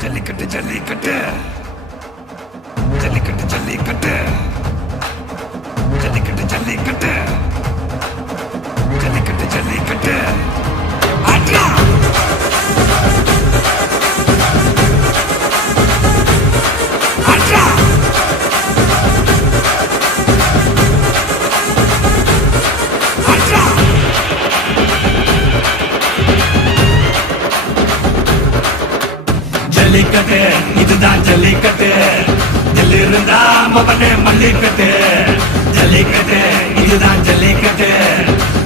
ஜல்லிக்கட்டு ஜல்லிக்கட்டு ஜல்லிக்கட்டு ஜல்லிக்கட்டு ஜல்லிக்கட்டு ஜல்லிக்கட்டு ஜல்லிக்கட்டு ஜல்லிக்கட்டு ஆட்ரா ஆட்ரா ஆட்ரா ஜல்லிக்கட்டு இதுதான் ஜல்லிக்கட்டு தில்லு இருந்தா மவனே மல்லிக்கட்டு ஜல்லிக்கட்டு இதுதான் ஜல்லிக்கட்டு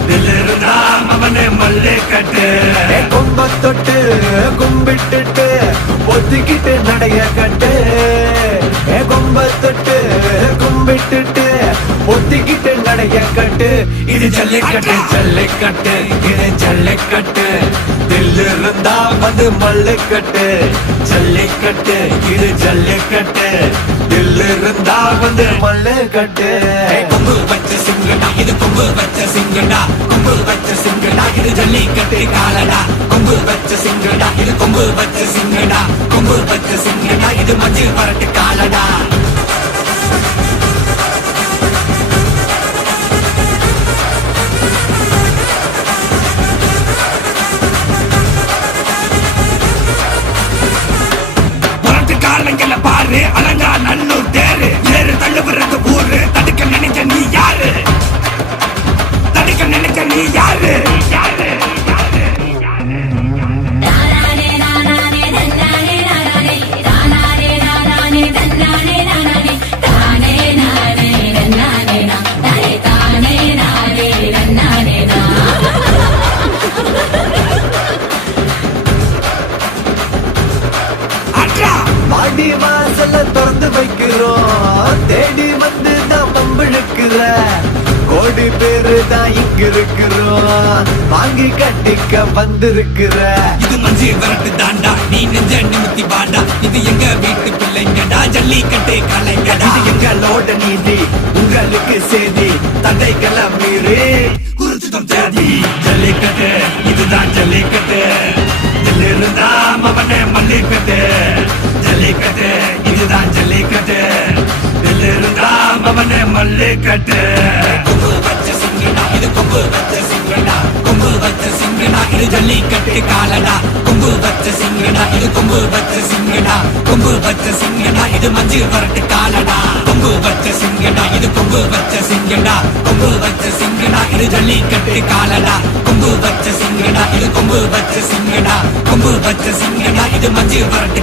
தில்லு இருந்தா மவனே மல்லிக்கட்டு கொம்ப தொட்டு கும்பிட்டுட்டு ஒத்திக்கிட்டு நடைய கட்டு கொம்ப தொட்டு கும்பிட்டுட்டு ஒத்திக்கிட்டு நடைய கட்டு இது ஜல்லிக்கட்டு ஜல்லிக்கட்டு இது ஜல்லிக்கட்டு தில்லு இருந்தா வந்து மல்லுக்கட்டு ஜல்லிக்கட்டு இது ஜல்லிக்கட்டு தில்லு இருந்தா வந்து மல்லுக்கட்டு கொம்பு வச்ச சிங்கடா இது கொம்பு வச்ச சிங்கடா கொம்பு வச்ச சிங்கடா இது ஜல்லிக்கட்டு காலடா கொம்பு வச்ச சிங்கடா இது கொம்பு வச்ச சிங்கடா கொம்பு வச்ச சிங்கடா இது மஞ்சு வரட்டு காலடா காலங்கள பாரு அலங்கா நல்லூர் தேரு ஏறு தள்ளுவது ஊரு தடுக்க நினைக்க நீ யாரு தடுக்க நினைக்க நீ யாரு யாரு வாடி வாசல திறந்து வைக்கிறோம் தேடி வந்து தான் பம்பிழுக்கிற கோடி பேரு தான் இங்க இருக்கிறோம் வாங்கி கட்டிக்க வந்திருக்கிற இது மஞ்சு வரட்டு தாண்டா நீ நெஞ்ச நிமித்தி வாடா இது எங்க வீட்டு பிள்ளைங்கடா ஜல்லிக்கட்டு கலைங்கடா இது எங்களோட நீதி உங்களுக்கு செய்தி தடைகளை மீறி குறிச்சுதம் தேதி ஜல்லிக்கட்டு இதுதான் ஜல்லிக்கட்டு இதில் இருந்தா மவனே மல்லிக்கட்டு ஜல்லிக்கட்டு இதுதான் ஜல்லிக்கட்டு இதில் இருந்தா மவனே மல்லிக்கட்டு கொம்பு வச்ச சிங்கடா இது கொம்பு வச்ச சிங்கடா கொம்பு வச்ச சிங்கடா இது ஜல்லிக்கட்டு காலடா கொம்பு வச்ச சிங்கடா இது கொம்பு வச்ச சிங்கடா கொம்பு வச்ச சிங்கடா இது மஞ்சு வரட்டு காலடா கொம்பு வச்ச சிங்கடா இது கொம்பு வச்ச சிங்கடா கொம்பு வச்ச சிங்கடா இது ஜல்லிக்கட்டு காலடா கொம்பு வச்ச சிங்கடா இது கொம்பு வச்ச சிங்கடா கொம்பு வச்ச சிங்கடா இது மஞ்சு வரட்டு